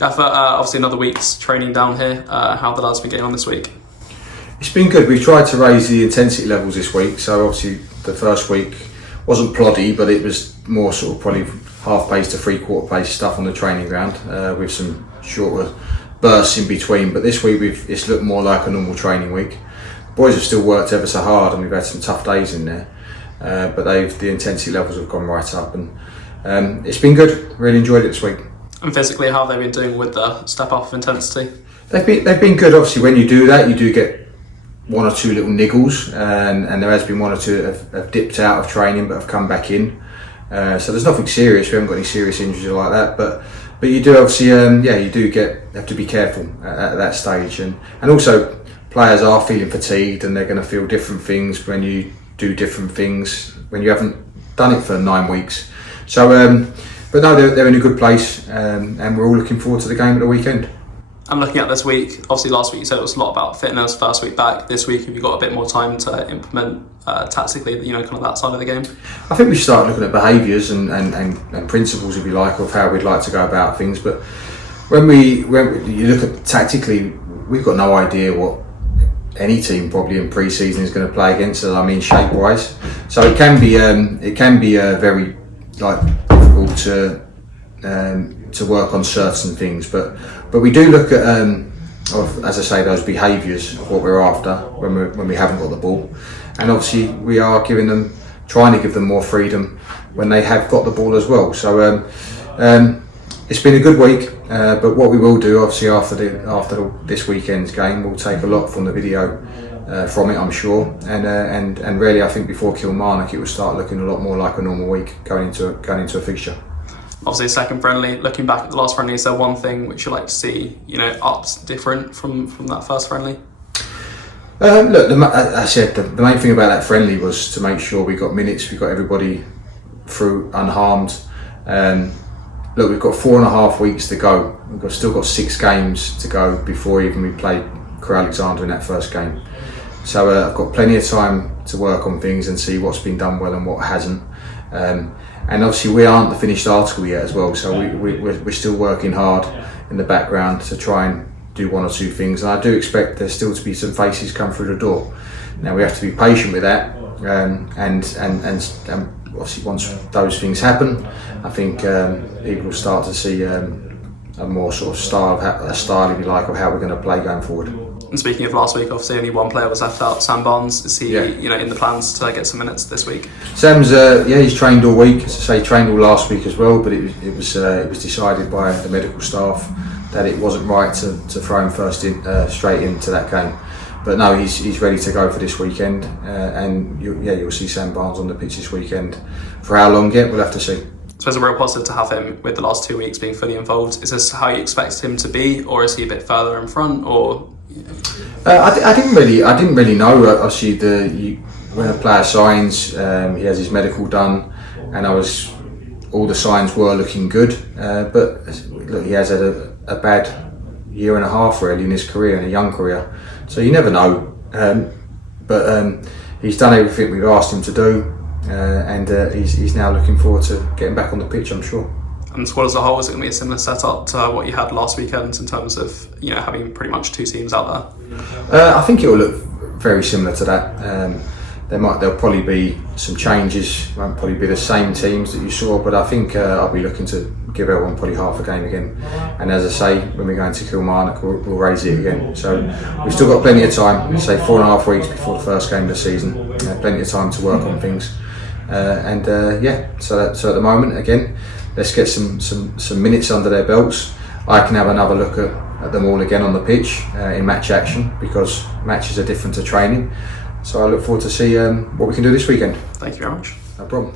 Gaffer, obviously another week's training down here. How have the lads been getting on this week? It's been good. We've tried to raise the intensity levels this week. So obviously the first week wasn't ploddy, but it was more sort of probably half pace to 3/4 pace stuff on the training ground with some shorter bursts in between. But this week it's looked more like a normal training week. The boys have still worked ever so hard, and we've had some tough days in there. But the intensity levels have gone right up, and it's been good. Really enjoyed it this week. And physically, how have they been doing with the step up of intensity? They've been good. Obviously, when you do that, you do get one or two little niggles, and there has been one or two that have dipped out of training but have come back in. So there's nothing serious. We haven't got any serious injuries like that, but you do obviously, you do have to be careful at that stage, and also players are feeling fatigued, and they're going to feel different things when you do different things when you haven't done it for 9 weeks. So. But no, they're in a good place, and we're all looking forward to the game at the weekend. And looking at this week, obviously last week you said it was a lot about fitness, first week back. This week, have you got a bit more time to implement tactically, kind of that side of the game? I think we start looking at behaviours and principles, if you like, of how we'd like to go about things. But when you look at tactically, we've got no idea what any team probably in pre-season is going to play against us. I mean, shape-wise, so it can be very difficult to work on certain things, but we do look at as I say, those behaviours of what we're after when we haven't got the ball, and obviously we are trying to give them more freedom when they have got the ball as well. So it's been a good week, but what we will do obviously after this weekend's game, we'll take a lot from the video from it, I'm sure, and really I think before Kilmarnock it will start looking a lot more like a normal week going into a fixture. Obviously, second friendly. Looking back at the last friendly, is there one thing which you like to see, ups different from that first friendly? Look, I said the main thing about that friendly was to make sure we got minutes, we got everybody through unharmed. Look, we've got 4.5 weeks to go. We've still got 6 games to go before even we play Crewe Alexandra in that first game. So I've got plenty of time to work on things and see what's been done well and what hasn't. And obviously we aren't the finished article yet as well, so we're still working hard in the background to try and do 1 or 2 things. And I do expect there still to be some faces come through the door. Now we have to be patient with that, and obviously once those things happen, I think people will start to see a more sort of style, if you like, of how we're going to play going forward. And speaking of last week, obviously only one player was left out, Sam Barnes. Is he, in the plans to get some minutes this week? Sam's, he's trained all week. As I say, trained all last week as well. But it was decided by the medical staff that it wasn't right to throw him straight into that game. But no, he's ready to go for this weekend, and you'll see Sam Barnes on the pitch this weekend. For how long yet, we'll have to see. So it's a real positive to have him with the last 2 weeks being fully involved. Is this how you expect him to be, or is he a bit further in front, or? I didn't really know. Obviously, when a player signs, he has his medical done, and all the signs were looking good. But look, he has had a bad 1.5 years really in his career, in a young career. So you never know. But he's done everything we've asked him to do, and he's now looking forward to getting back on the pitch, I'm sure. And the squad as a whole, is it going to be a similar setup to what you had last weekend in terms of having pretty much 2 teams out there? I think it will look very similar to that. There'll probably be some changes. Won't probably be the same teams that you saw, but I think I'll be looking to give everyone probably half a game again. And as I say, when we go into Kilmarnock, we'll raise it again. So we've still got plenty of time. Say 4.5 weeks before the first game of the season. Plenty of time to work on things. So at the moment, again, let's get some minutes under their belts. I can have another look at them all again on the pitch in match action, because matches are different to training. So I look forward to see what we can do this weekend. Thank you very much. No problem.